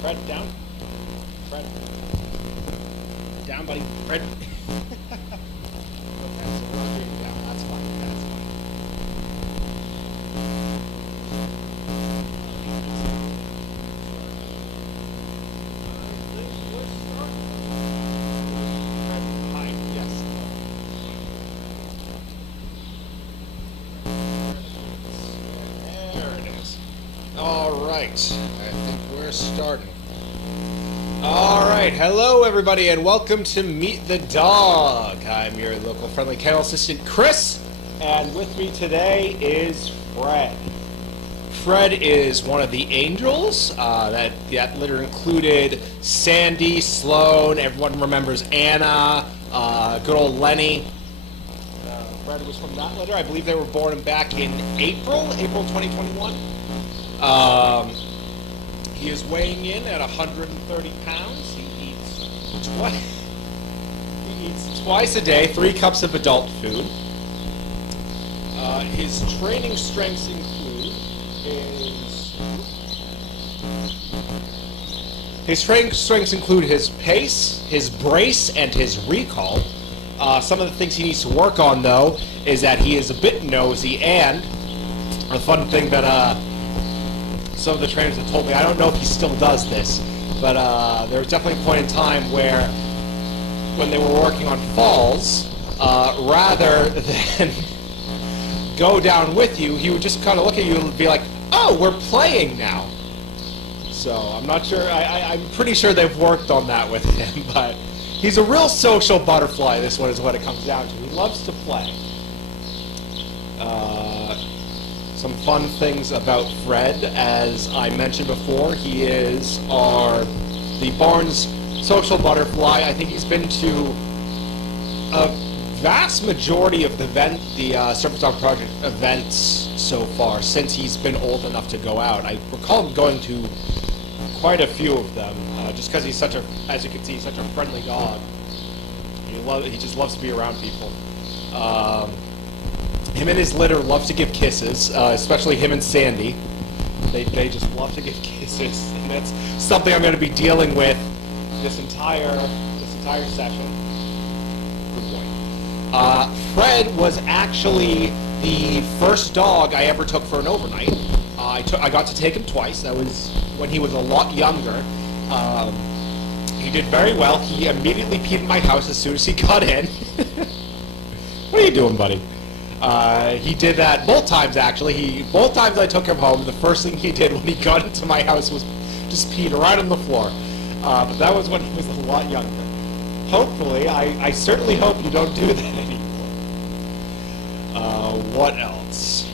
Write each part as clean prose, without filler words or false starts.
Fred, down. Fred. Down, buddy. Fred. Okay, so we're not doing down. That's fine. That's fine. Hi. Yes. There it is. All right. I think we're starting. All right, hello everybody, and welcome to Meet the Dog. I'm your local friendly kennel assistant, Chris, and with me today is Fred. Fred is one of the angels. That litter included Sandy, Sloan. Everyone remembers Anna, good old Lenny. Fred was from that litter. I believe they were born back in April 2021. He is weighing in at 130 pounds. He eats twice a day, 3 cups of adult food. His training strengths include his pace, his brace, and his recall. Some of the things he needs to work on, though, is that he is a bit nosy, and a fun thing that some of the trainers have told me, I don't know if he still does this, but there was definitely a point in time where when they were working on falls, rather than go down with you, he would just kind of look at you and be like, oh, we're playing now. So I'm not sure, I'm pretty sure they've worked on that with him, but he's a real social butterfly, this one is what it comes down to. He loves to play. Some fun things about Fred, as I mentioned before, he is the barn's social butterfly. I think he's been to a vast majority of the Surface Dog Project events so far, since he's been old enough to go out. I recall him going to quite a few of them, just because he's as you can see, he's such a friendly dog. He just loves to be around people. Him and his litter love to give kisses, especially him and Sandy. They just love to give kisses, and that's something I'm going to be dealing with this entire session. Good boy. Fred was actually the first dog I ever took for an overnight. I got to take him twice. That was when he was a lot younger. He did very well. He immediately peed in my house as soon as he got in. What are you doing, buddy? He did that both times, actually. Both times I took him home, the first thing he did when he got into my house was just peed right on the floor. But that was when he was a lot younger. Hopefully, I certainly hope you don't do that anymore. What else?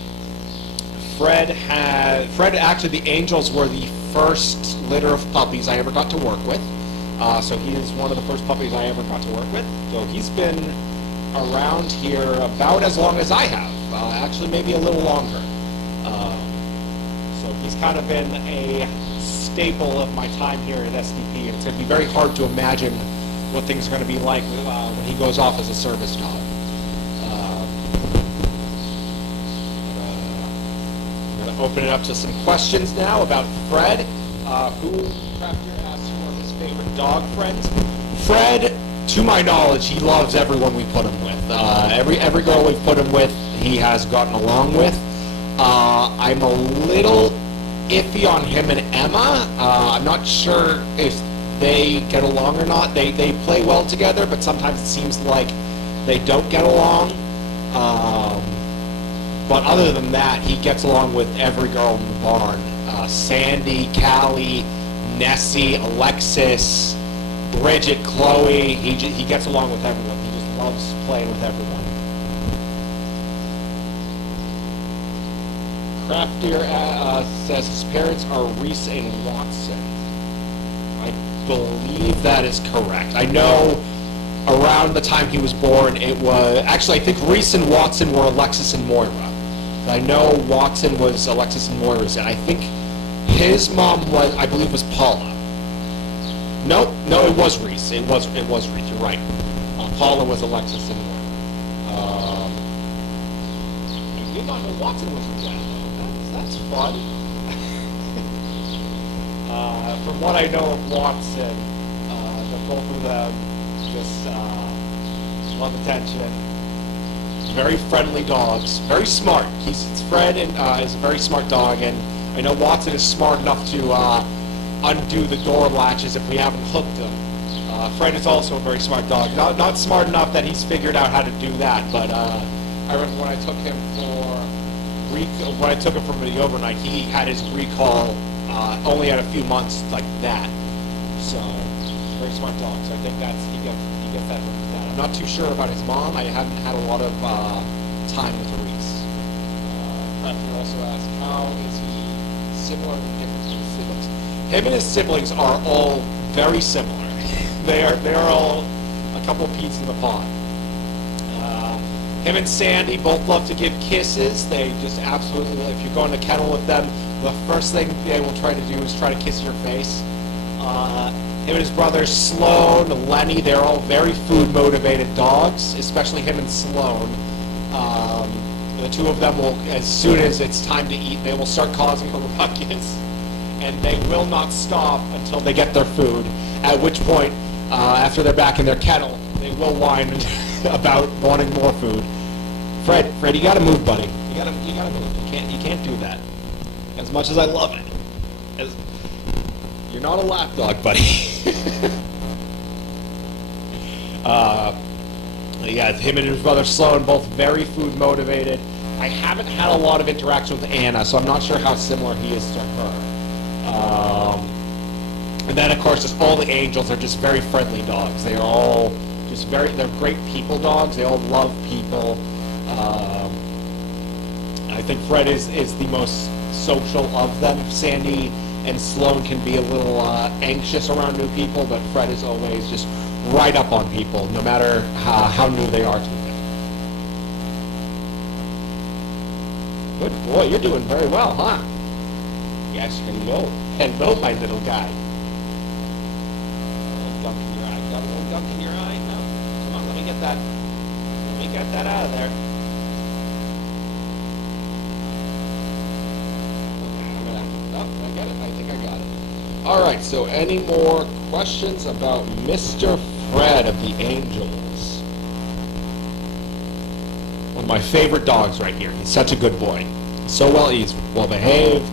Fred, actually, the Angels were the first litter of puppies I ever got to work with. So he is one of the first puppies I ever got to work with. So he's been around here about as long as I have, actually maybe a little longer. So he's kind of been a staple of my time here at SDP. It's going to be very hard to imagine what things are going to be like when he goes off as a service dog. I'm going to open it up to some questions now about Fred. Who asked who are his favorite dog friends? Fred, to my knowledge, he loves everyone we put him with. Every girl we've put him with, he has gotten along with. I'm a little iffy on him and Emma. I'm not sure if they get along or not. They play well together, but sometimes it seems like they don't get along. But other than that, he gets along with every girl in the barn. Sandy, Callie, Nessie, Alexis, Bridget, Chloe, he gets along with everyone. He just loves playing with everyone. Craftier says his parents are Reese and Watson. I believe that is correct. I know around the time he was born, it was... Actually, I think Reese and Watson were Alexis and Moira. I know Watson was Alexis and Moira's, and I think his mom was, I believe, was Paula. No, it was Reese. It was Reese. You're right. Paula was Alexis and Moira. I did not know Watson was his dad. That's fun. From what I know of Watson, both of them just love attention. Very friendly dogs, very smart. Fred is a very smart dog, and I know Watson is smart enough to undo the door latches if we haven't hooked him. Fred is also a very smart dog. Not smart enough that he's figured out how to do that, but I remember when I took him from the overnight, he had his recall only at a few months like that. So, very smart dog. So I think he gets that from his dad. I'm not too sure about his mom. I haven't had a lot of time with Reese. Matthew also asked, how is he similar to different siblings? Him and his siblings are all very similar. They are all a couple peas in the pod. Him and Sandy both love to give kisses. They just absolutely, if you go in the kennel with them, the first thing they will try to do is try to kiss your face. Him and his brothers, Sloan, Lenny, they're all very food-motivated dogs, especially him and Sloan. The two of them will, as soon as it's time to eat, they will start causing a ruckus, and they will not stop until they get their food, at which point, after they're back in their kennel, they will whine about wanting more food. Fred, you gotta move, buddy. You gotta move. You can't do that. As much as I love it. You're not a lap dog, buddy. Yeah, him and his brother Sloan, both very food motivated. I haven't had a lot of interaction with Anna, so I'm not sure how similar he is to her. And then, of course, just all the Angels are just very friendly dogs. They are all just they're great people dogs. They all love people. I think Fred is the most social of them. Sandy and Sloan can be a little anxious around new people, but Fred is always just right up on people, no matter how new they are to him. Good boy, you're doing very well, huh? Yes, hello, my little guy. Gunk in your eye. Got a little gunk in your eye? No? Come on, let me get that out of there. Oh, I get it. I think I got it. All right, so any more questions about Mr. Fred of the Angels? One of my favorite dogs right here. He's such a good boy. He's well behaved.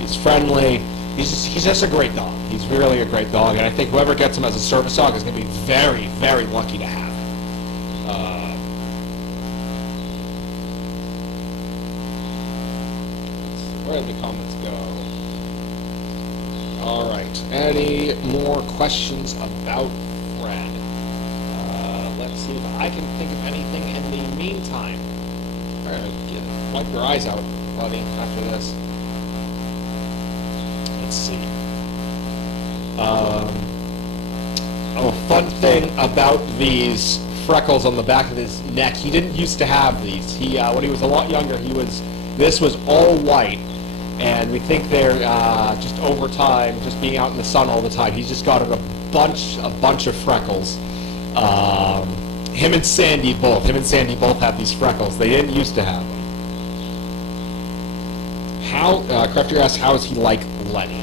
He's friendly. He's just a great dog. He's really a great dog, and I think whoever gets him as a service dog is going to be very, very lucky to have. Where did the comments go? All right. Any more questions about Fred? Let's see if I can think of anything in the meantime. All right, wipe your eyes out, buddy, after this. Let's see. A fun thing about these freckles on the back of his neck, he didn't used to have these. When he was a lot younger, this was all white, and we think they're just over time, just being out in the sun all the time. He's just got a bunch of freckles. Him and Sandy both have these freckles. They didn't used to have them. Crafter asks, how is he like Lenny?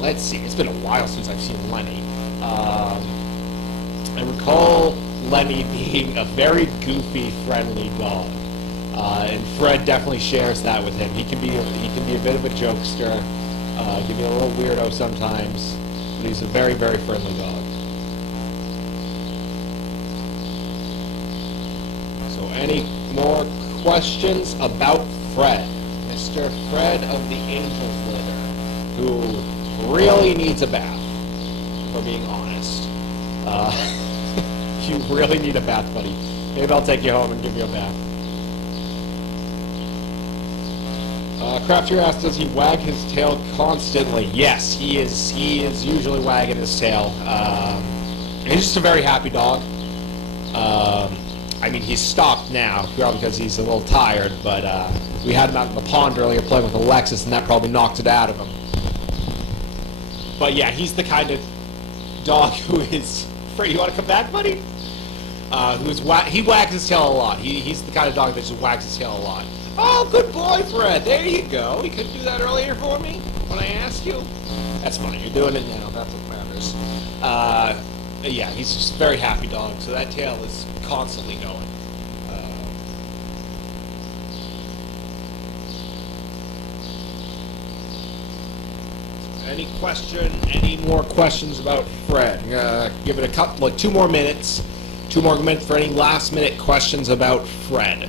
Let's see. It's been a while since I've seen Lenny. I recall Lenny being a very goofy, friendly dog, and Fred definitely shares that with him. He can be a bit of a jokester, can be a little weirdo sometimes, but he's a very, very friendly dog. So, any more questions about Fred? Mr. Fred of the Angels litter, who really needs a bath, for being honest. You really need a bath, buddy. Maybe I'll take you home and give you a bath. Craftier asks, does he wag his tail constantly? Yes, he is usually wagging his tail. He's just a very happy dog. I mean, he's stopped now, probably because he's a little tired, but we had him out in the pond earlier playing with Alexis, and that probably knocked it out of him. But yeah, he's the kind of dog who is... Fred, you want to come back, buddy? He wags his tail a lot. He's the kind of dog that just wags his tail a lot. Oh, good boy, Fred. There you go. You couldn't do that earlier for me? when I ask you? That's fine. You're doing it now. That's what matters. Yeah, he's just a very happy dog, so that tail is constantly going. Any more questions about Fred? Give it a couple, like 2 more minutes. 2 more minutes for any last minute questions about Fred.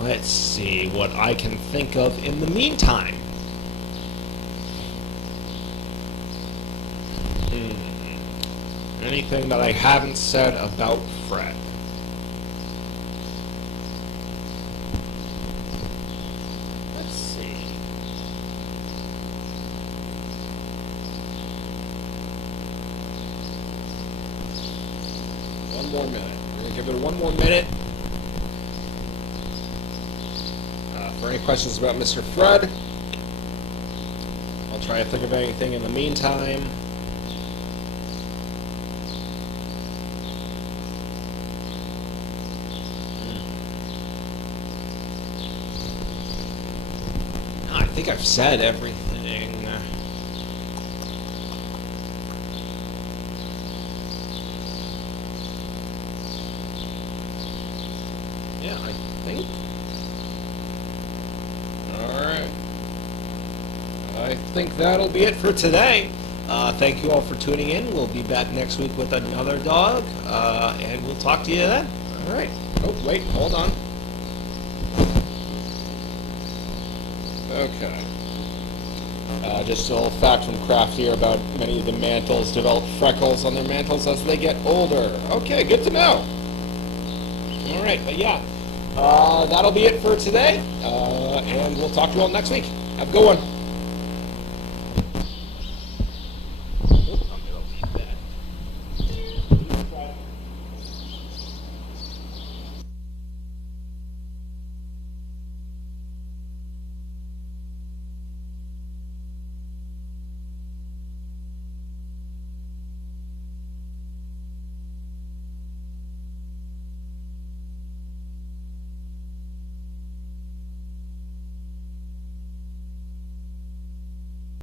Let's see what I can think of in the meantime. Anything that I haven't said about Fred? Let's see. One more minute. We're going to give it 1 more minute. For any questions about Mr. Fred, I'll try to think of anything in the meantime. I think I've said everything. Yeah, I think. Alright. I think that'll be it for today. Thank you all for tuning in. We'll be back next week with another dog, and we'll talk to you then. Alright. Oh, wait, hold on. Okay. Just a little fact from Kraft here about many of the mantles develop freckles on their mantles as they get older. Okay, good to know. Alright, but yeah, that'll be it for today, and we'll talk to you all next week. Have a good one.